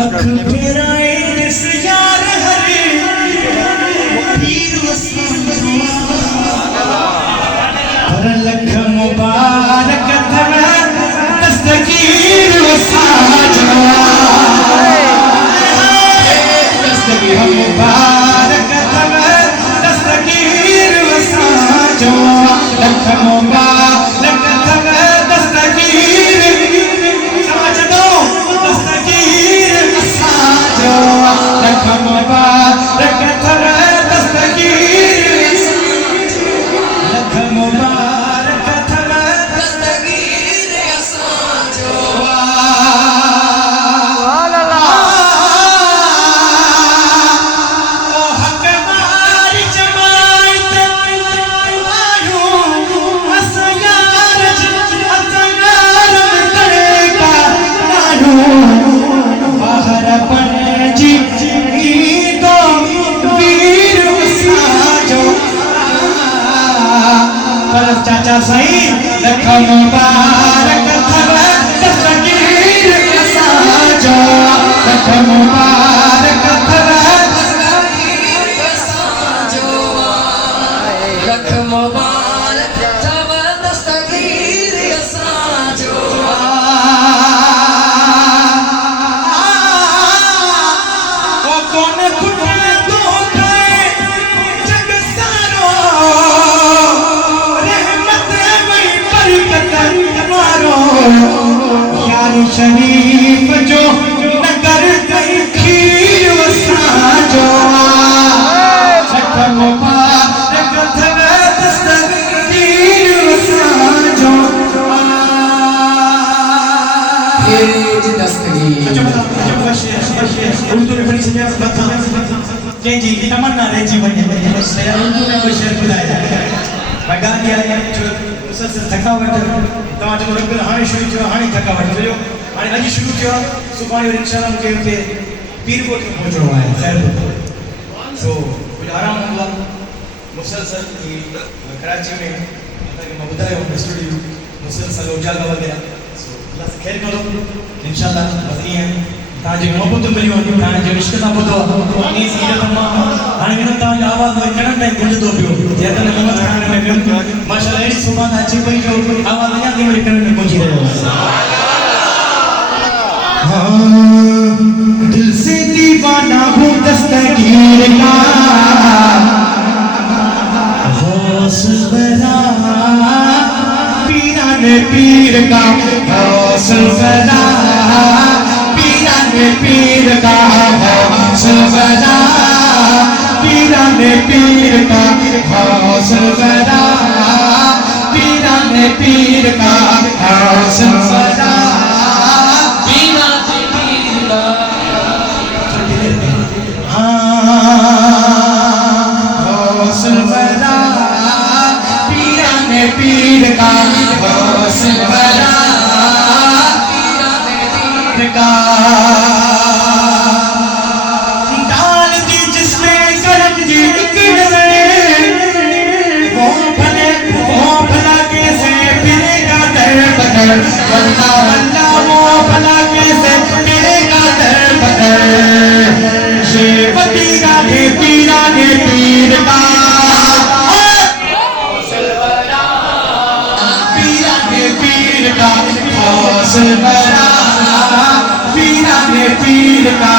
हक फेराए दिस यार हरे पीर पर लख मुबारक थव दस्तगीर दस्तगीर मुबारक थव दस्तगीर लख मुबारक थव दस्तगीर लख मुबारक थव दस्तगीर लख मुबारक थव दस्तगीर असांजो ओ हक मारी जमाइत आयो हस यार अतनार करेगा नानू बाहर पने जी चाचा सही लख मुबारक थव दस्तगीर असांजो लख मुबारक थव दस्तगीर असांजो लख मुबारक थव दस्तगीर असांजो ओ कोन खुटण तो ठाए जग सारो यार शरीफ जो नगर कई खीर वसांजो लख मुबारक थव दस्तगीर वसांजो दस्तगीर उर्दू में बड़ी सजा बता जय जी तमन्ना रे जीवन में उर्दू में वो शेर खुदाया बगानिया जो मुसलसल थकावट तव्हां जो रंग हाणे शुरू थियो हाणे थकावट थियो हाणे अॼु शुरू थियो सुभाणे वरी इंशाअल्लाह मूंखे हुते पीरकोट में पहुचणो आहे ख़ैर सो कुझु आराम हूंदो आहे मुसलसल कराची में असांखे मां ॿुधायो स्टूडियो मुसलसल उजाला वग़ैरह सो अलाह ख़ैर कंदो इंशाअल्लाह बस ईअं तव्हांजी मोहबतूं मिलियूं आहिनि तव्हांजो इश्क सां ॿुधो आहे सीरत मां हाणे हिन तव्हांजो आवाज़ वरी करण ताईं गूंजंदो पियो या त मोहम्मद खान में पियो माशाअल्लाह अहिड़ी सुभाणे अची पई जो आवाज़ अञा ताईं वरी करण में गूंजी रहियो आहे दिल से दीवाना हूँ दस्तगीर का गौस बरा पीराने पीर का गौस बरा पीर का हौसल बरा पीराने पीर का हौसल बरा पीराने पीर का हौसल बरा पीराने पीर का हौसल बरा पीराने पीर का हौसल बरा पीराने पीर का वल्ला वल्ला वो भला कैसे मिलेगा दर बदर ये पीरा ने पीर का हौसल बरा पीरा ने पीर का हौसल बरा पीरा ने पीर का